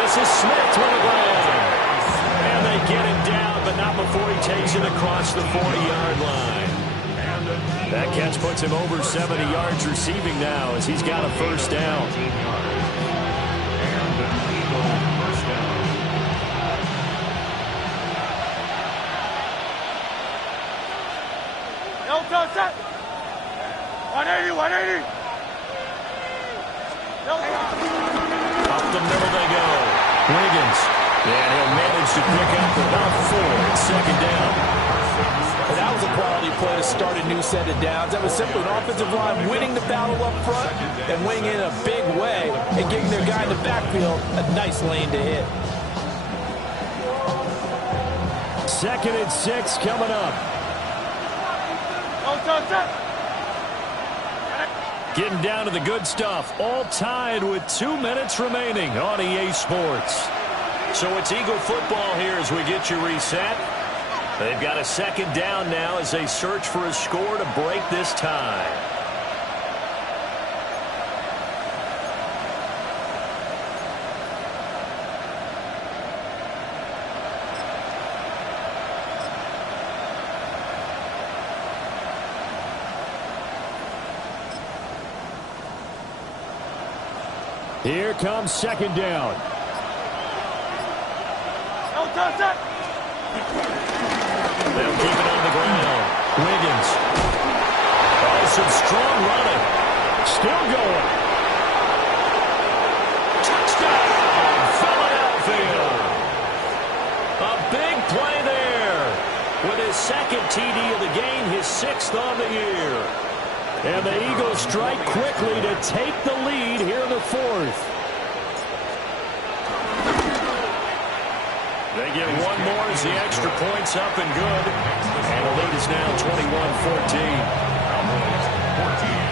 This is Smith to the ground. And they get him down, but not before he takes it across the 40-yard line. That catch puts him over 70 yards receiving now as he's got a first down. And an Eagle first down. Elton set. 180. Up the middle they go. Wiggins. And he'll manage to pick up about 4. It's second down. And that was a quality play to start a new set of downs. That was simply an offensive line winning the battle up front and winning in a big way and giving their guy in the backfield a nice lane to hit. Second and 6 coming up. Getting down to the good stuff. All tied with 2 minutes remaining on EA Sports. So it's Eagle football here as we get you reset. They've got a second down now as they search for a score to break this tie. Here comes second down. They'll keep it on the ground. Wiggins. Oh, some strong running. Still going. Touchdown, Philadelphia. A big play there. With his second TD of the game, his 6th on the year. And the Eagles strike quickly to take the lead here in the fourth. They get one more as the extra point's up and good. And the lead is now 21-14. Cowboys 14.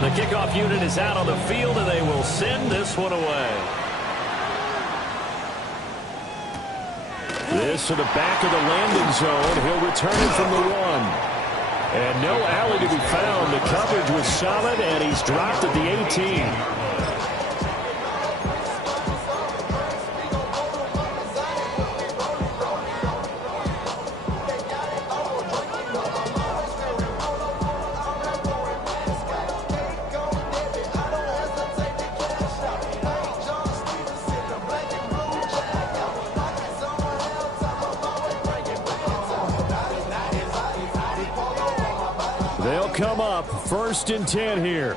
The kickoff unit is out on the field, and they will send this one away. This to the back of the landing zone. He'll return it from the 1. And no alley to be found. The coverage was solid, and he's dropped at the 18. They'll come up 1st and 10 here.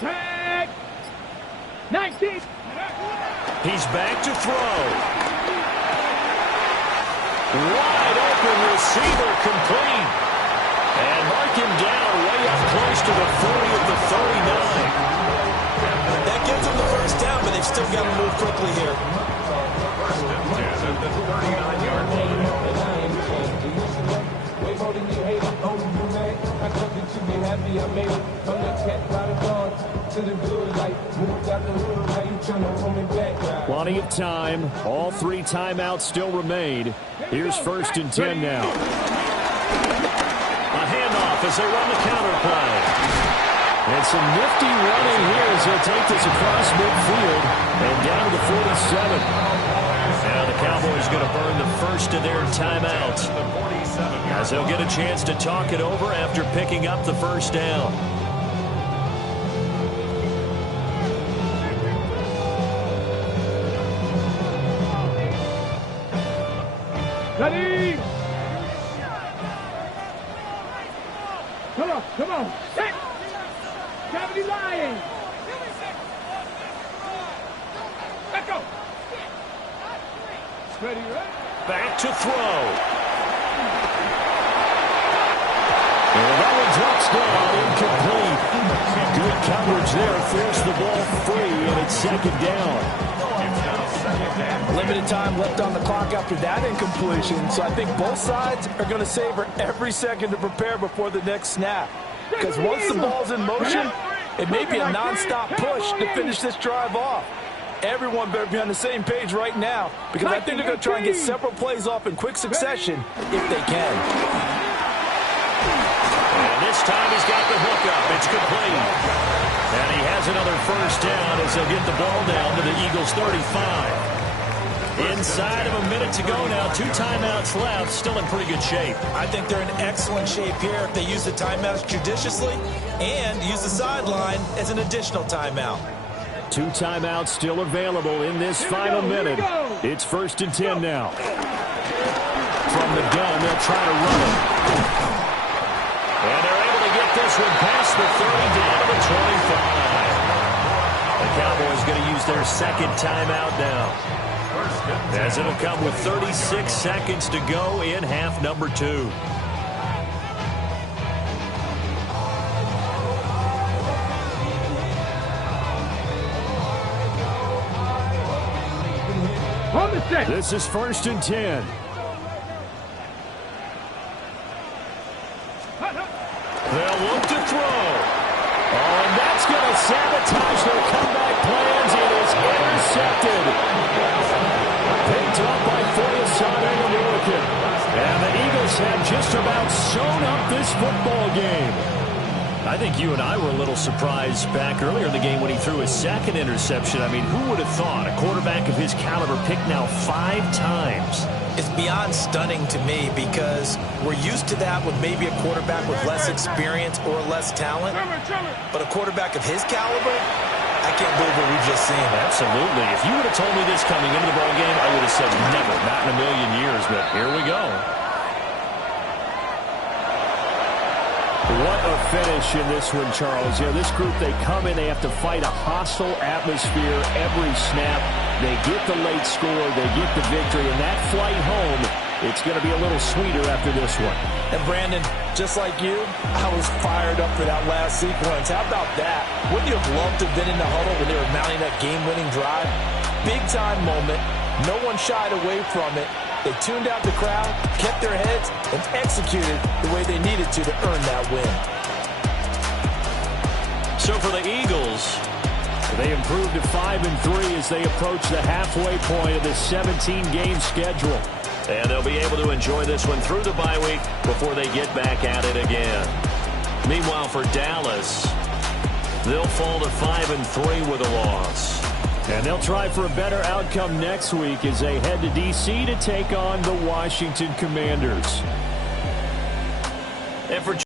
Tag 19. He's back to throw. Wide open receiver complete. And mark him down way up close to the 40 of the 39. That gives them the first down, but they've still got to move quickly here. The 39-yard line. Plenty of time. All 3 timeouts still remain. Here's 1st and 10 now. A handoff as they run the counter play. And some nifty running here as he'll take this across midfield and down to the 47. Now the Cowboys going to burn the first of their timeouts, as they'll get a chance to talk it over after picking up the first down. Ready? Come on. Set. Gravity lying. Let go. Ready, right? Back to throw. And that one drops down, incomplete. Good coverage there, forced the ball free, and it's 2nd down. Limited time left on the clock after that incompletion, so I think both sides are going to savor every second to prepare before the next snap. Because once the ball's in motion, it may be a nonstop push to finish this drive off. Everyone better be on the same page right now, because I think they're going to try and get several plays off in quick succession if they can. And this time he's got the hook up. It's complete. And he has another first down as they'll get the ball down to the Eagles' 35. Inside of a minute to go now. 2 timeouts left. Still in pretty good shape. I think they're in excellent shape here if they use the timeouts judiciously and use the sideline as an additional timeout. 2 timeouts still available in this final minute. It's 1st and 10 now. From the gun, they'll try to run it. And they're able to get this one past the 30 down to the 25. The Cowboys going to use their 2nd timeout now, as it'll come with 36 seconds to go in half number 2. This is 1st and 10. They'll look to throw. Oh, and that's going to sabotage their comeback plans. It is intercepted. Picked up by Foyesade American. And the Eagles have just about sewn up this football game. I think you and I were a little surprised back earlier in the game when he threw his 2nd interception. I mean, who would have thought a quarterback of his caliber picked now 5 times? It's beyond stunning to me because we're used to that with maybe a quarterback with less experience or less talent. But a quarterback of his caliber, I can't believe what we've just seen. Absolutely. If you would have told me this coming into the ball game, I would have said never, not in a million years. But here we go. What a finish in this one, Charles. You know, this group, they come in, they have to fight a hostile atmosphere every snap. They get the late score, they get the victory, and that flight home, it's going to be a little sweeter after this one. And Brandon, just like you, I was fired up for that last sequence. How about that? Wouldn't you have loved to have been in the huddle when they were mounting that game-winning drive? Big-time moment. No one shied away from it. They tuned out the crowd, kept their heads, and executed the way they needed to earn that win. So for the Eagles, they improved to 5-3 as they approach the halfway point of the 17-game schedule. and they'll be able to enjoy this one through the bye week before they get back at it again. Meanwhile, for Dallas, they'll fall to 5-3 with a loss. And they'll try for a better outcome next week as they head to D.C. to take on the Washington Commanders. And for